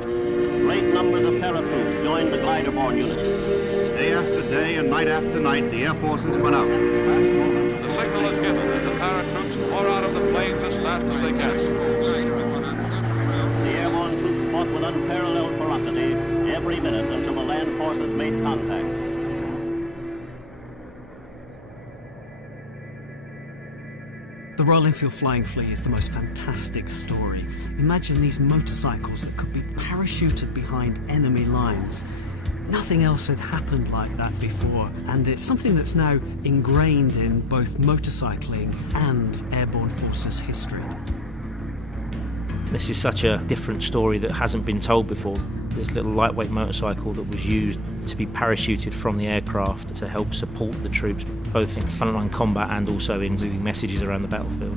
Great numbers of paratroops joined the glider-borne units. Day after day and night after night, the Air Forces went out. The signal is given and the paratroops pour out of the planes as fast as they can. The airborne troops fought with unparalleled ferocity every minute until the land forces made contact. The Royal Enfield Flying Flea is the most fantastic story. Imagine these motorcycles that could be parachuted behind enemy lines. Nothing else had happened like that before, and it's something that's now ingrained in both motorcycling and airborne forces history. This is such a different story that hasn't been told before. This little lightweight motorcycle that was used to be parachuted from the aircraft to help support the troops, both in frontline combat and also in moving messages around the battlefield.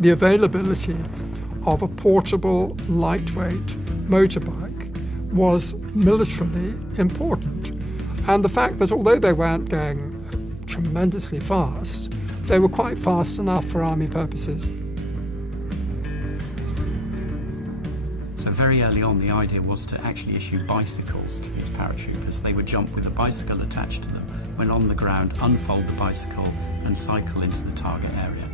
The availability of a portable, lightweight motorbike was militarily important. And the fact that although they weren't going tremendously fast, they were quite fast enough for army purposes. So very early on, the idea was to actually issue bicycles to these paratroopers. They would jump with a bicycle attached to them, when on the ground, unfold the bicycle and cycle into the target area.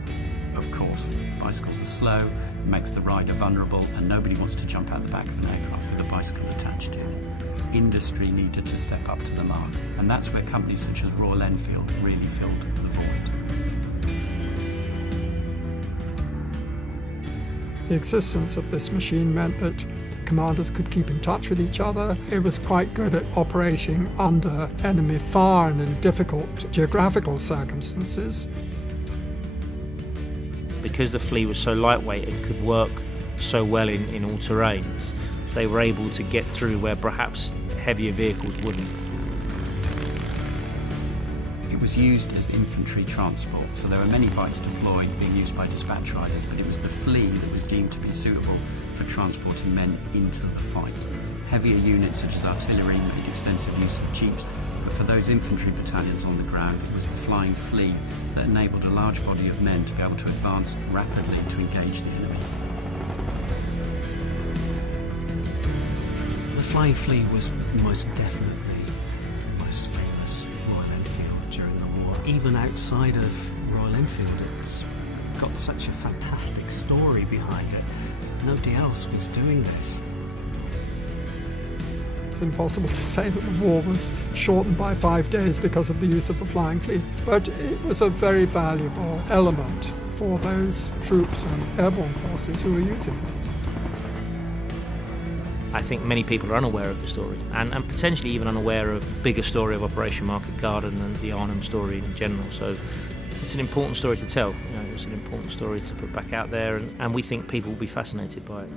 Of course, bicycles are slow, it makes the rider vulnerable, and nobody wants to jump out the back of an aircraft with a bicycle attached to it. Industry needed to step up to the mark, and that's where companies such as Royal Enfield really filled the void. The existence of this machine meant that commanders could keep in touch with each other. It was quite good at operating under enemy fire and in difficult geographical circumstances. Because the Flea was so lightweight and could work so well in all terrains, they were able to get through where perhaps heavier vehicles wouldn't. It was used as infantry transport, so there were many bikes deployed being used by dispatch riders, but it was the Flea that was deemed to be suitable for transporting men into the fight. Heavier units such as artillery made extensive use of jeeps, but for those infantry battalions on the ground, it was the Flying Flea that enabled a large body of men to be able to advance rapidly to engage the enemy. The Flying Flea was most definitely the most famous Royal Enfield during the war. Even outside of Royal Enfield, it's got such a fantastic story behind it. Nobody else was doing this. It's impossible to say that the war was shortened by 5 days because of the use of the Flying Flea, but it was a very valuable element for those troops and airborne forces who were using it. I think many people are unaware of the story and potentially even unaware of the bigger story of Operation Market Garden and the Arnhem story in general. So it's an important story to tell. You know, it's an important story to put back out there, and we think people will be fascinated by it.